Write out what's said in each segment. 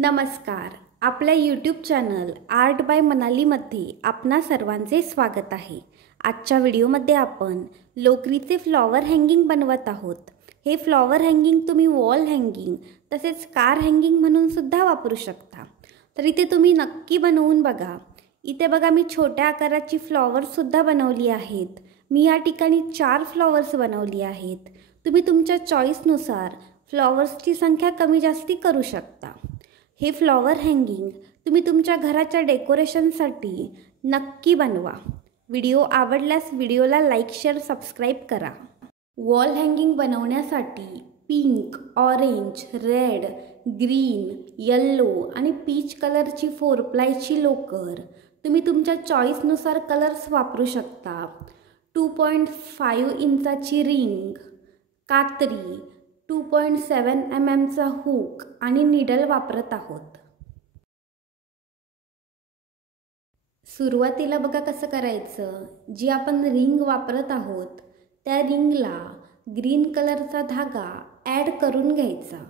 नमस्कार. आपल्या YouTube channel art bye मनालीमध्ये आपणा सर्वांचे स्वागत आहे. आजच्या व्हिडिओमध्ये आपण लोकरीचे फ्लॉवर हँगिंग बनवत आहोत. हे फ्लॉवर हँगिंग तुम्ही वॉल हँगिंग तसेच कार हँगिंग म्हणून सुद्धा वापरू शकता. तर इथे तुम्ही नक्की बनवून बघा. इथे बघा मी छोट्या आकाराची फ्लॉवर्स सुद्धा बनवली आहेत. मी या ठिकाणी 4 फ्लॉवर्स बनवली आहेत. तुम्ही तुमच्या चॉईसनुसार फ्लॉवर्सची संख्या कमी जास्ती करू शकता. हे फ्लॉवर हँगिंग तुम्ही तुमच्या घराच्या डेकोरेशनसाठी नक्की बनवा. व्हिडिओ आवडल्यास व्हिडिओला लाईक, शेअर, सबस्क्राईब करा. वॉल हँगिंग बनवण्यासाठी pink, orange, red, green, yellow आणि पीच कलरची 4 प्लायची लोकर तुम्ही तुमच्या चॉईसनुसार कलर्स वापरू शकता. 2.5 इंचाची रिंग, कात्री, 2.7 mm हुक आणि निडल वापरत आहोत. सुरुवातीला बघा कसं करायचं. जी आपण रिंग वापरत आहोत त्या रिंगला ग्रीन कलरचा धागा ॲड करून घ्यायचा.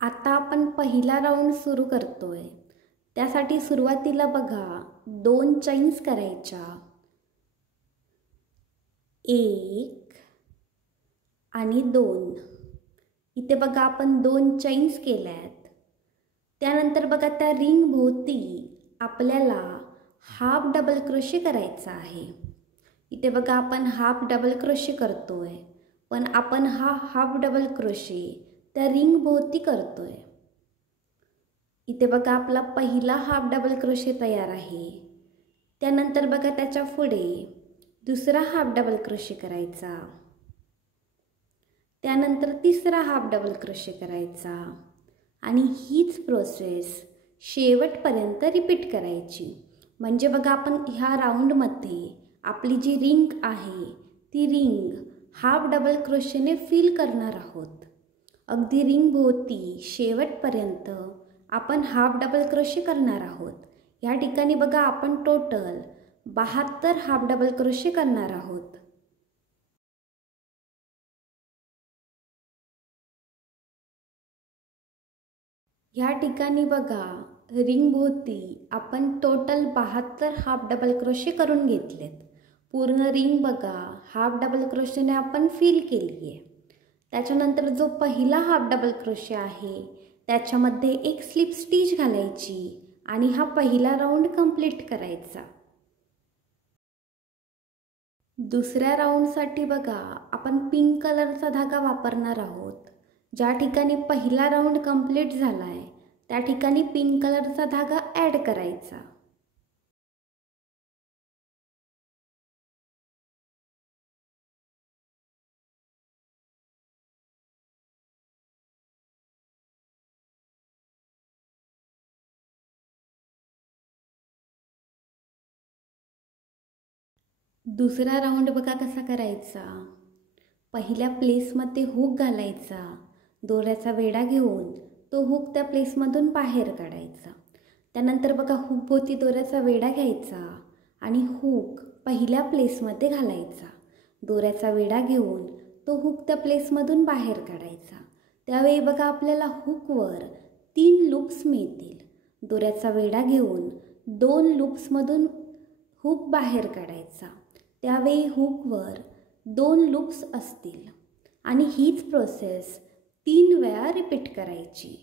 आता आपण पहिला राऊंड सुरू करतोय. त्यासाठी सुरुवातीला बघा 2 चैन्स करायच्या. 1 आणि 2. इथे बघा आपण 2 चैन्स केल्यात. त्यानंतर बघा त्या रिंग भोवती आपल्याला हाफ डबल क्रोशे करायचा आहे. इथे बघा आपण हाफ डबल क्रोशे करतोय, पण आपण हा हाफ डबल क्रोशे त्या रिंग भोवती करतोय. इथे बघा आपला पहिला हाफ डबल क्रोशे तयार आहे. त्यानंतर बघा त्याच्या पुढे दुसरा हाफ डबल क्रोशे करायचा. त्यानंतर तिसरा हाफ डबल क्रोशे करायचा आणि हीच प्रोसेस शेवटपर्यंत रिपीट करायची. म्हणजे बघा आपण ह्या राऊंडमध्ये आपली जी रिंग आहे ती रिंग हाफ डबल क्रोशेने फिल करणार आहोत. अगदी रिंग भोवती शेवटपर्यंत आपण हाफ डबल क्रोशे करणार आहोत. या ठिकाणी बघा आपण टोटल 72 हाफ डबल क्रोशे करणार आहोत. या ठिकाणी बघा रिंग भोवती आपण टोटल 72 हाफ डबल क्रोशे करून घेतलेत. पूर्ण रिंग बघा हाफ डबल क्रोशेने आपण फिल केली आहे. त्याच्यानंतर जो पहिला हाफ डबल क्रोशे आहे त्याच्यामध्ये एक स्लिप स्टिच घालायची आणि हा पहिला राऊंड कंप्लीट करायचा. दुसऱ्या राऊंडसाठी बघा आपण पिंक कलरचा धागा वापरणार आहोत. ज्या ठिकाणी पहिला राऊंड कंप्लीट झाला आहे त्या ठिकाणी पिंक कलरचा धागा ॲड करायचा. दुसरा राऊंड बघा कसा करायचा. पहिल्या प्लेसमध्ये हुक घालायचा. दोऱ्याचा वेढा घेऊन तो हुक त्या प्लेसमधून बाहेर काढायचा. त्यानंतर बघा हुकभोवती दोऱ्याचा वेढा घ्यायचा आणि हुक पहिल्या प्लेसमध्ये घालायचा. दोऱ्याचा वेढा घेऊन तो हुक त्या प्लेसमधून बाहेर काढायचा. त्यावेळी बघा आपल्याला हुकवर 3 लूप्स मिळतील. दोऱ्याचा वेढा घेऊन 2 लूप्समधून हुक बाहेर काढायचा. त्यावेळी हुकवर 2 लूप्स असतील आणि हीच प्रोसेस 3 वेळा रिपीट करायची.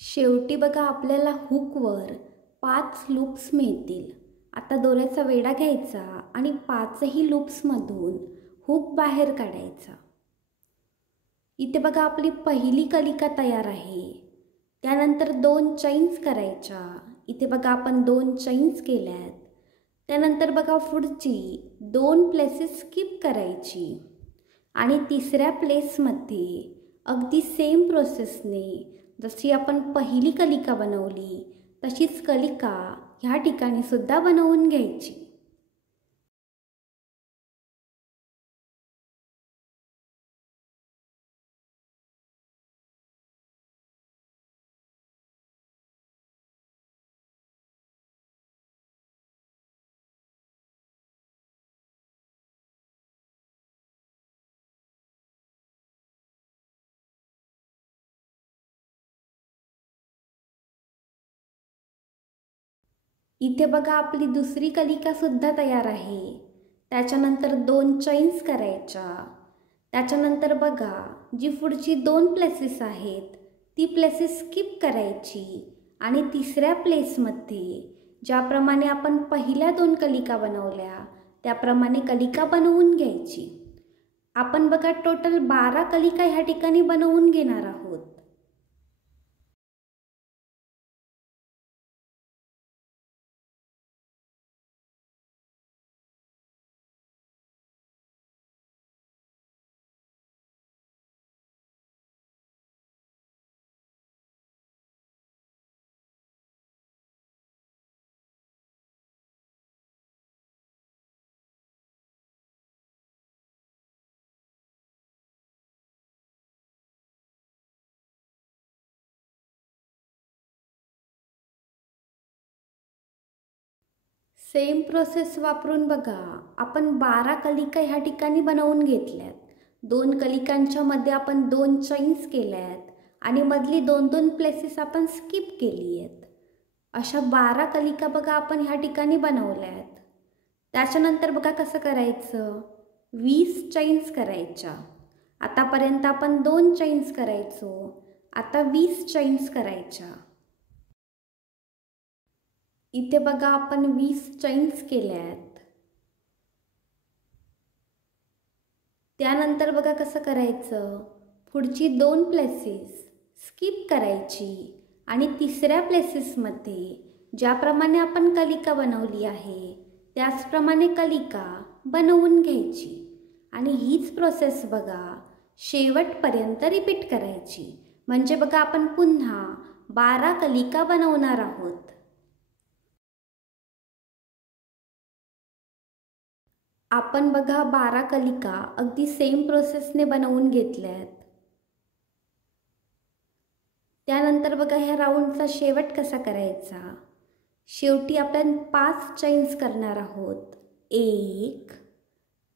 शेवटी बघा आपल्याला हुकवर 5 लूप्स मिळतील. आता दोऱ्याचा वेढा घ्यायचा आणि 5ही लूप्समधून हुक बाहेर काढायचा. इथे बघा आपली पहिली कलिका तयार आहे. त्यानंतर 2 चैन्स करायच्या. इथे बघा आपण 2 चैन्स केल्यात. त्यानंतर बघा पुढची 2 प्लेसेस स्किप करायची आणि तिसऱ्या प्लेसमध्ये अगदी सेम प्रोसेसने जशी आपण पहिली कलिका बनवली तशीच कलिका ह्या ठिकाणी सुद्धा बनवून घ्यायची। इथे बघा आपली दुसरी कलिका सुद्धा तयार आहे। त्याच्यानंतर 2 चैन्स करायच्या। त्याच्यानंतर बघा जी पुढची 2 प्लेसेस आहेत ती प्लेसेस स्किप करायची आणि तिसऱ्या प्लेसमध्ये ज्याप्रमाणे आपण पहिल्या 2 कलिका बनवल्या त्याप्रमाणे कलिका बनवून घ्यायची। आपण बघा टोटल 12 कलिका ह्या ठिकाणी बनवून घेणार आहोत। सेम प्रोसेस वापरून बघा आपण 12 कलिका ह्या ठिकाणी बनवून घेतल्यात। 2 कलिकांच्या मध्ये आपण 2 चैन्स केल्यात आणि मधली 2-2 प्लेसेस आपण स्किप केली आहेत। अशा 12 कलिका बघा आपण ह्या ठिकाणी बनवल्यात। त्याच्यानंतर बघा कसं करायचं, 20 चैन्स करायच्या। आतापर्यंत आपण 2 चैन्स करायचो, आता 20 चैन्स करायच्या। इथे बघा आपण 20 चैन्स केल्यात। त्यानंतर बघा कसं करायचं, पुढची 2 प्लेसेस स्किप करायची आणि तिसऱ्या प्लेसेसमध्ये ज्याप्रमाणे आपण कलिका बनवली आहे त्याचप्रमाणे कलिका बनवून घ्यायची आणि हीच प्रोसेस बघा शेवटपर्यंत रिपीट करायची। म्हणजे बघा आपण पुन्हा 12 कलिका बनवणार आहोत। आपण बघा 12 कलिका अगदी सेम प्रोसेसने बनवून घेतल्यात। त्यानंतर बघा ह्या राऊंडचा शेवट कसा करायचा, शेवटी आपण 5 चैन्स करणार आहोत। 1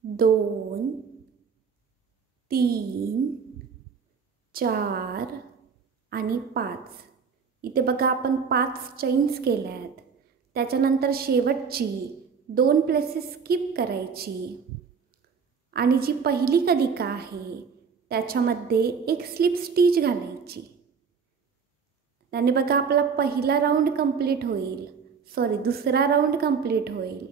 2 3 4 आणि 5। इथे बघा आपण 5 चैन्स केल्यात। त्याच्यानंतर शेवटची 2 प्लेसेस स्किप करायची आणि जी पहिली कलिका आहे त्याच्यामध्ये एक स्लिप स्टिच घालायची। त्याने बघा आपला पहिला राऊंड कंप्लीट होईल, दुसरा राऊंड कंप्लीट होईल।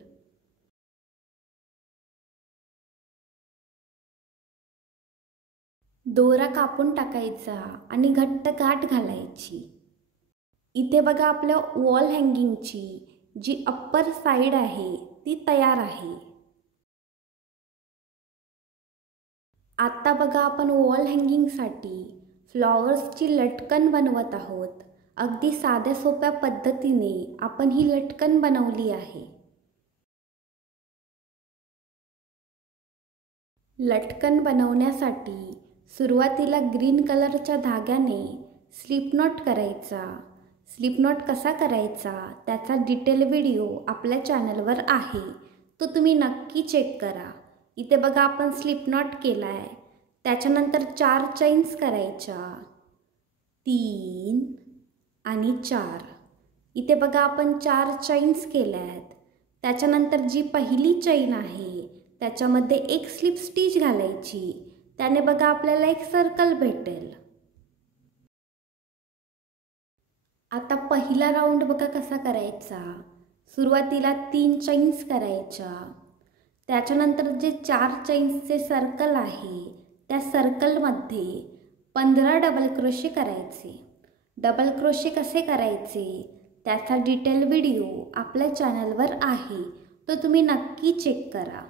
दोरा कापून टाकायचा आणि घट्ट गाठ घालायची। इथे बघा आपल्या वॉल हँगिंगची जी अप्पर साइड आहे ती तयार आहे। आता बघा आपण वॉल हँगिंगसाठी फ्लॉवर्सची लटकन बनवत आहोत। अगदी साध्या सोप्या पद्धतीने आपण ही लटकन बनवली आहे। लटकन बनवण्यासाठी सुरुवातीला ग्रीन कलरच्या धाग्याने स्लिप नॉट करायचा। स्लिप नॉट कसा करायचा त्याचा डिटेल व्हिडिओ आपल्या चॅनलवर आहे, तो तुम्ही नक्की चेक करा। इथे बघा आपण स्लिप नॉट केला आहे। त्याच्यानंतर 4 चैन्स करायच्या, 3 आणि 4। इथे बघा आपण 4 चैन्स केल्यात। त्याच्यानंतर जी पहिली चैन आहे त्याच्यामध्ये एक स्लिप स्टिच घालायची। त्याने बघा आपल्याला एक सर्कल भेटेल। आता पहिला राऊंड बघा कसा करायचा, सुरुवातीला 3 चैन्स करायच्या। त्याच्यानंतर जे 4 चैन्सचे सर्कल आहे त्या सर्कलमध्ये 15 डबल क्रोशे करायचे। डबल क्रोशे कसे करायचे त्याचा डिटेल व्हिडिओ आपल्या चॅनलवर आहे, तो तुम्ही नक्की चेक करा।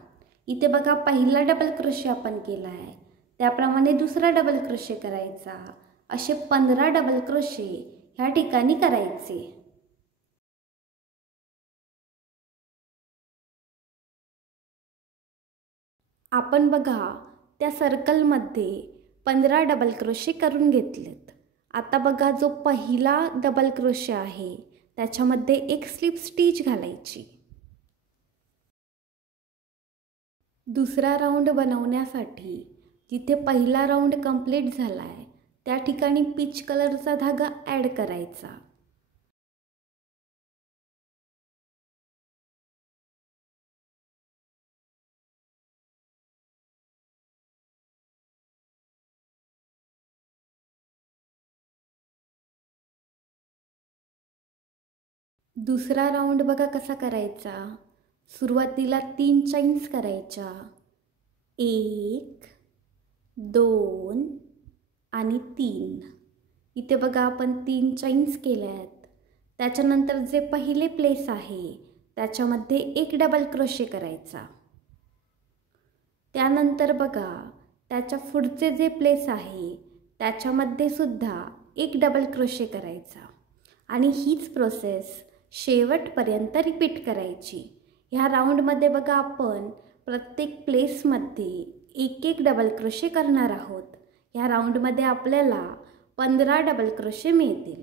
इथे बघा पहिला डबल क्रोशे आपण केला आहे, त्याप्रमाणे दुसरा डबल क्रोशे करायचा। असे 15 डबल क्रोशे ह्या ठिकाणी करायचे। आपण बघा त्या सर्कलमध्ये 15 डबल क्रोशे करून घेतलेत. आता बघा जो पहिला डबल क्रोशे आहे त्याच्यामध्ये एक स्लिप स्टिच घालायची. दुसरा राऊंड बनवण्यासाठी जिथे पहिला राऊंड कंप्लीट झाला आहे त्या ठिकाणी पीच कलरचा धागा ॲड करायचा. दुसरा राऊंड बघा कसा करायचा. सुरुवातीला 3 चैन्स करायच्या. 1 2 आणि 3. इथे बघा आपण 3 चैन्स केल्यात. त्याच्यानंतर जे पहिले प्लेस आहे त्याच्यामध्ये एक डबल क्रोशे करायचा. त्यानंतर बघा त्याच्या पुढचे जे प्लेस आहे त्याच्यामध्ये सुद्धा एक डबल क्रोशे करायचा आणि हीच प्रोसेस शेवटपर्यंत रिपीट करायची. ह्या राऊंडमध्ये बघा आपण प्रत्येक प्लेसमध्ये एक एक डबल क्रोशे करणार आहोत. ह्या राऊंडमध्ये आपल्याला 15 डबल क्रोशे मिळतील.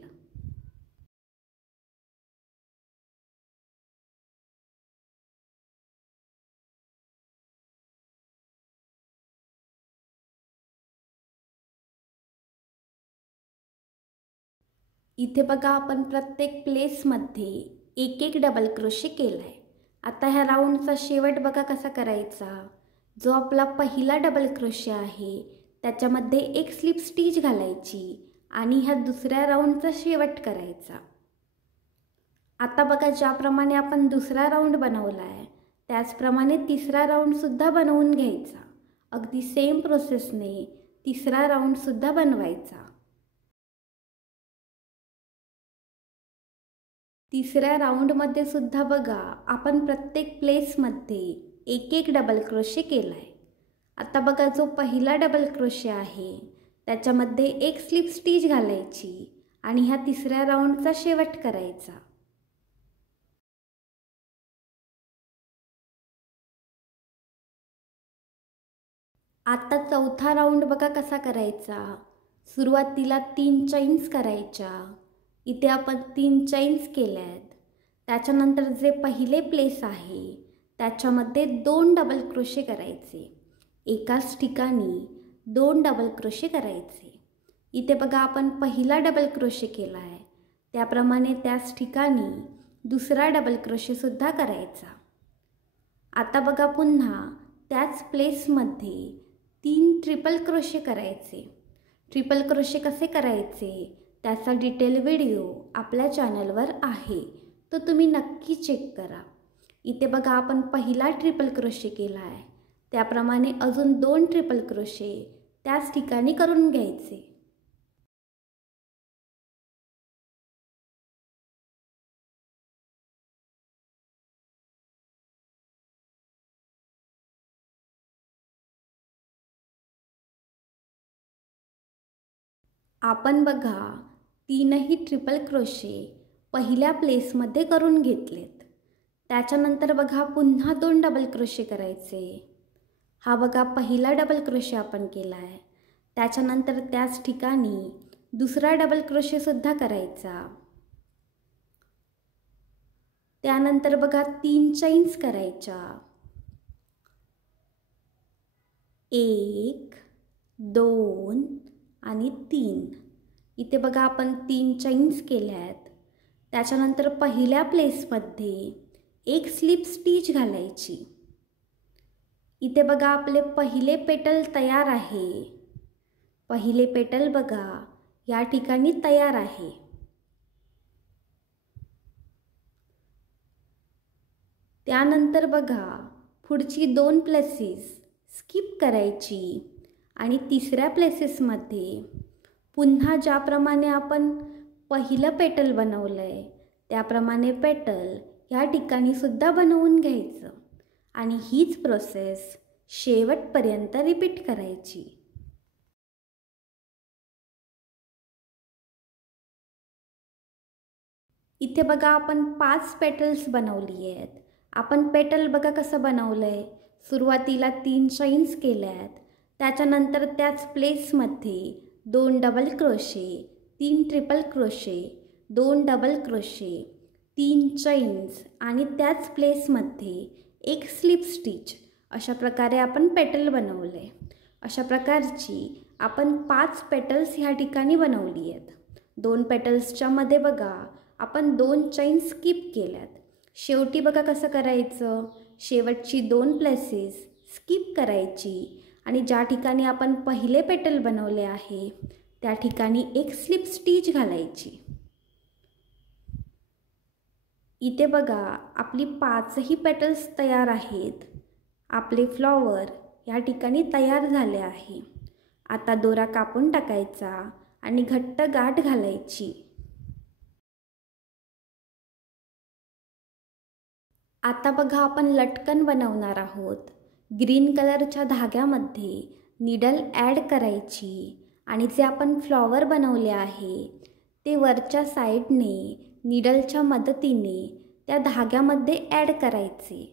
इथे बघा आपण प्रत्येक प्लेसमध्ये एक एक डबल क्रोशे केला आहे. आता ह्या राऊंडचा शेवट बघा कसा करायचा. जो आपला पहिला डबल क्रोशे आहे त्याच्यामध्ये एक स्लिप स्टिच घालायची आणि ह्या दुसऱ्या राऊंडचा शेवट करायचा. आता बघा ज्याप्रमाणे आपण दुसरा राऊंड बनवला आहे त्याचप्रमाणे तिसरा राऊंडसुद्धा बनवून घ्यायचा. अगदी सेम प्रोसेसने तिसरा राऊंडसुद्धा बनवायचा. तिसऱ्या राऊंडमध्ये सुद्धा बघा आपण प्रत्येक प्लेसमध्ये एक एक डबल क्रोशे केला आहे. आता बघा जो पहिला डबल क्रोशे आहे त्याच्यामध्ये एक स्लिप स्टिच घालायची आणि ह्या तिसऱ्या राऊंडचा शेवट करायचा. आता चौथा राऊंड बघा कसा करायचा. सुरुवातीला 3 चैन्स करायच्या. इथे आपण 3 चैन्स केल्यात. त्याच्यानंतर जे पहिले प्लेस आहे त्याच्यामध्ये 2 डबल क्रोशे करायचे. एकाच ठिकाणी 2 डबल क्रोशे करायचे. इथे बघा आपण पहिला डबल क्रोशे केला आहे त्याप्रमाणे त्याच ठिकाणी दुसरा डबल क्रोशेसुद्धा करायचा. आता बघा पुन्हा त्याच प्लेसमध्ये 3 ट्रिपल क्रोशे करायचे. ट्रिपल क्रोशे कसे करायचे त्याचा डिटेल व्हिडिओ आपल्या चॅनलवर आहे, तो तुम्ही नक्की चेक करा. इथे बघा आपण पहिला ट्रिपल क्रोशे केला आहे त्याप्रमाणे अजून 2 ट्रिपल क्रोशे त्याच ठिकाणी करून घ्यायचे. आपण बघा 3ही ट्रिपल क्रोशे पहिल्या प्लेसमध्ये करून घेतलेत. त्याच्यानंतर बघा पुन्हा 2 डबल क्रोशे करायचे. हा बघा पहिला डबल क्रोशे आपण केला आहे. त्याच्यानंतर त्याच ठिकाणी दुसरा डबल क्रोशेसुद्धा करायचा. त्यानंतर बघा 3 चैन्स करायच्या. 1 2 आणि 3. इथे बघा आपण 3 चैन्स केल्या आहेत. त्याच्यानंतर पहिल्या प्लेसमध्ये एक स्लिप स्टिच घालायची. इथे बघा आपले पहिले पेटल तयार आहे. पहिले पेटल बघा या ठिकाणी तयार आहे. त्यानंतर बघा पुढची 2 प्लेसेस स्किप करायची आणि तिसऱ्या प्लेसेसमध्ये पुन्हा ज्याप्रमाणे आपण पहिलं पेटल बनवलं आहे त्याप्रमाणे पेटल या ठिकाणी सुद्धा बनवून घ्यायचं आणि हीच प्रोसेस शेवटपर्यंत रिपीट करायची. इथे बघा आपण 5 पेटल्स बनवली आहेत. आपण पेटल बघा कसं बनवलं आहे. सुरुवातीला 3 चैन्स केल्यात, त्याच्यानंतर त्याच प्लेसमध्ये 2 double crochet, 3 triple crochet, 2 double crochet, 3 chains आणि त्याच प्लेसमध्ये एक स्लिप स्टिच, अशा प्रकारे आपण पेटल बनवले. अशा प्रकारची आपण 5 पेटल्स ह्या ठिकाणी बनवली आहेत. 2 पेटल्सच्या मध्ये बघा आपण 2 चैन स्किप केल्यात. शेवटी बघा कसं करायचं, शेवटची 2 प्लेसेस स्किप करायची आणि ज्या ठिकाणी आपण पहिले पेटल बनवले आहे त्या ठिकाणी एक स्लिप स्टिच घालायची. इथे बघा आपली 5ही पेटल्स तयार आहेत. आपले फ्लॉवर या ठिकाणी तयार झाले आहे. आता दोरा कापून टाकायचा आणि घट्ट गाठ घालायची. आता बघा आपण लटकन बनवणार आहोत. ग्रीन कलरच्या धाग्यामध्ये निडल ॲड करायची आणि जे आपण फ्लॉवर बनवले आहे ते वरच्या साईडने निडलच्या मदतीने त्या धाग्यामध्ये ॲड करायचे.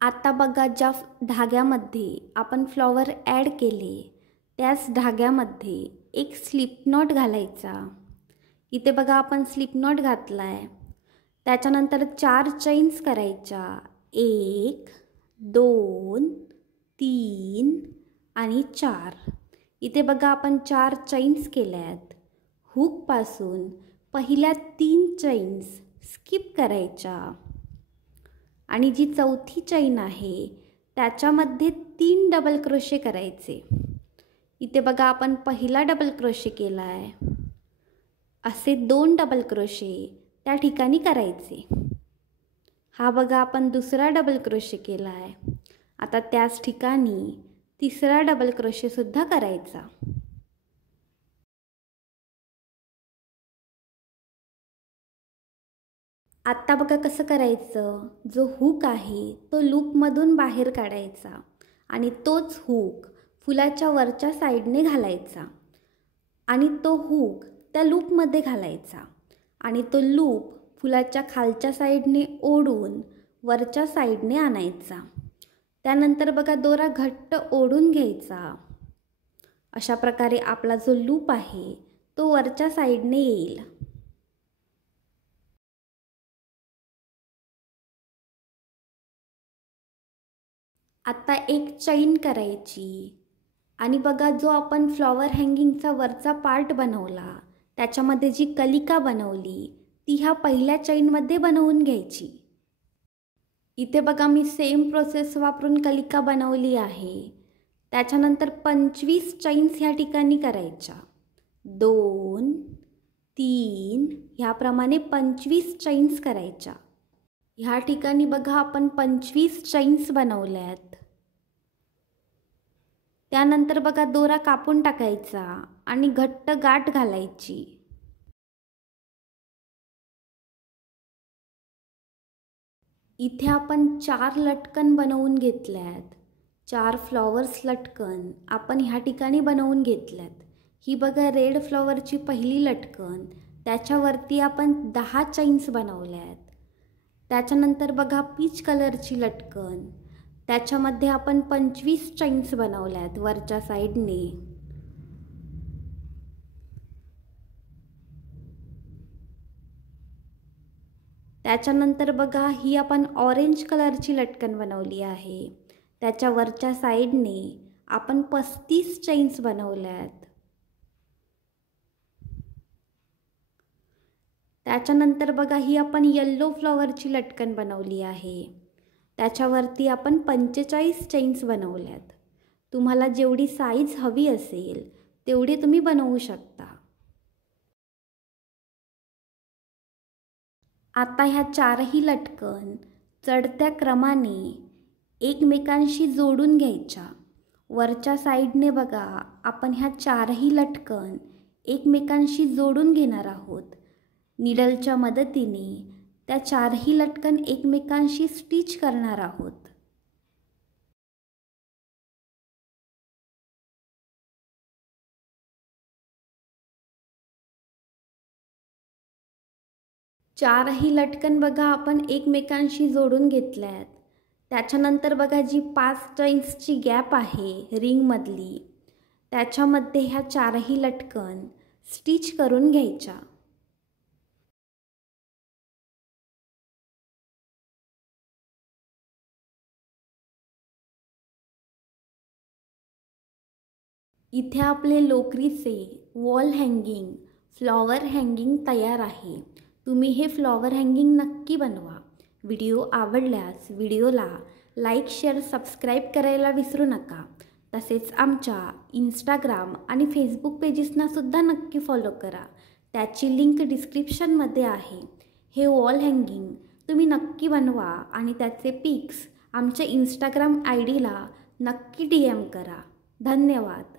आता बघा ज्या धाग्यामध्ये आपण फ्लॉवर ॲड केले त्याच धाग्यामध्ये एक स्लिप नॉट घालायचा. इथे बघा आपण स्लिप नॉट घातला आहे. त्याच्यानंतर 4 चैन्स करायच्या, 1 2 3 आणि 4. इथे बघा आपण 4 चैन्स केल्या आहेत. हुकपासून पहिल्या 3 चैन्स स्किप करायच्या आणि जी चौथी चैन आहे त्याच्यामध्ये 3 डबल क्रोशे करायचे. इथे बघा आपण पहिला डबल क्रोशे केला आहे. असे 2 डबल क्रोशे त्या ठिकाणी करायचे. हा बघा आपण दुसरा डबल क्रोशे केला आहे. आता त्याच ठिकाणी तिसरा डबल क्रोशे सुद्धा करायचा. आता बघा कसं करायचं, जो हुक आहे तो लूपमधून बाहेर काढायचा आणि तोच हुक फुलाच्या वरच्या साईडने घालायचा आणि तो हुक त्या लूपमध्ये घालायचा आणि तो लूप फुलाच्या खालच्या साईडने ओढून वरच्या साईडने आणायचा. त्यानंतर बघा दोरा घट्ट ओढून घ्यायचा. अशा प्रकारे आपला जो लूप आहे तो वरच्या साईडने येईल. आता एक चैन करायची आणि बघा जो आपण फ्लॉवर हँगिंगचा वरचा पार्ट बनवला त्याच्यामध्ये जी कलिका बनवली ती ह्या पहिल्या चैनमध्ये बनवून घ्यायची. इथे बघा मी सेम प्रोसेस वापरून कलिका बनवली आहे. त्याच्यानंतर 25 चैन्स ह्या ठिकाणी करायच्या, 2 3 ह्याप्रमाणे 25 चैन्स करायच्या. ह्या ठिकाणी बघा आपण 25 चैन्स बनवल्यात. त्यानंतर बघा दोरा कापून टाकायचा आणि घट्ट गाठ घालायची. इथे आपण 4 लटकन बनवून घेतल्यात. 4 फ्लॉवर्स लटकन आपण ह्या ठिकाणी बनवून घेतल्यात. ही बघा रेड फ्लॉवरची पहिली लटकन, त्याच्यावरती आपण 10 चैन्स बनवल्यात. त्याच्यानंतर बघा पीच कलरची लटकन, त्याच्यामध्ये आपण 25 चैन्स बनवल्यात वरच्या साईडने. त्याच्यानंतर बघा ही आपण ऑरेंज कलरची लटकन बनवली आहे. त्याच्या वरच्या साईडने आपण 35 चैन्स बनवल्यात. त्याच्यानंतर बघा ही आपण येल्लो फ्लॉवरची लटकन बनवली आहे. त्याच्यावरती आपण 45 चैन्स बनवल्यात. तुम्हाला जेवढी साईज हवी असेल तेवढी तुम्ही बनवू शकता. आता ह्या 4ही लटकन चढत्या क्रमाने एकमेकांशी जोडून घ्यायच्या. वरच्या साईडने बघा आपण ह्या 4ही लटकन एकमेकांशी जोडून घेणार आहोत. निडलच्या मदतीने त्या 4ही लटकन एकमेकांशी स्टिच करणार आहोत. चारही लटकन बघा आपण एकमेकांशी जोडून घेतल्या आहेत. त्याच्यानंतर बघा जी 5 इंचची गॅप आहे रिंगमधली, त्याच्यामध्ये ह्या चारही लटकन स्टिच करून घ्यायच्या. इथे आपले लोकरीचे वॉल हँगिंग, फ्लॉवर हँगिंग तयार आहे. तुम्ही हे फ्लॉवर हँगिंग नक्की बनवा. व्हिडिओ आवडल्यास व्हिडिओला लाईक, शेअर, सबस्क्राईब करायला विसरू नका. तसेच आमच्या इंस्टाग्राम आणि फेसबुक पेजेसनासुद्धा नक्की फॉलो करा. त्याची लिंक डिस्क्रिप्शनमध्ये आहे. हे वॉल हँगिंग तुम्ही नक्की बनवा आणि त्याचे पिक्स आमच्या इंस्टाग्राम ID ला नक्की DM करा. धन्यवाद.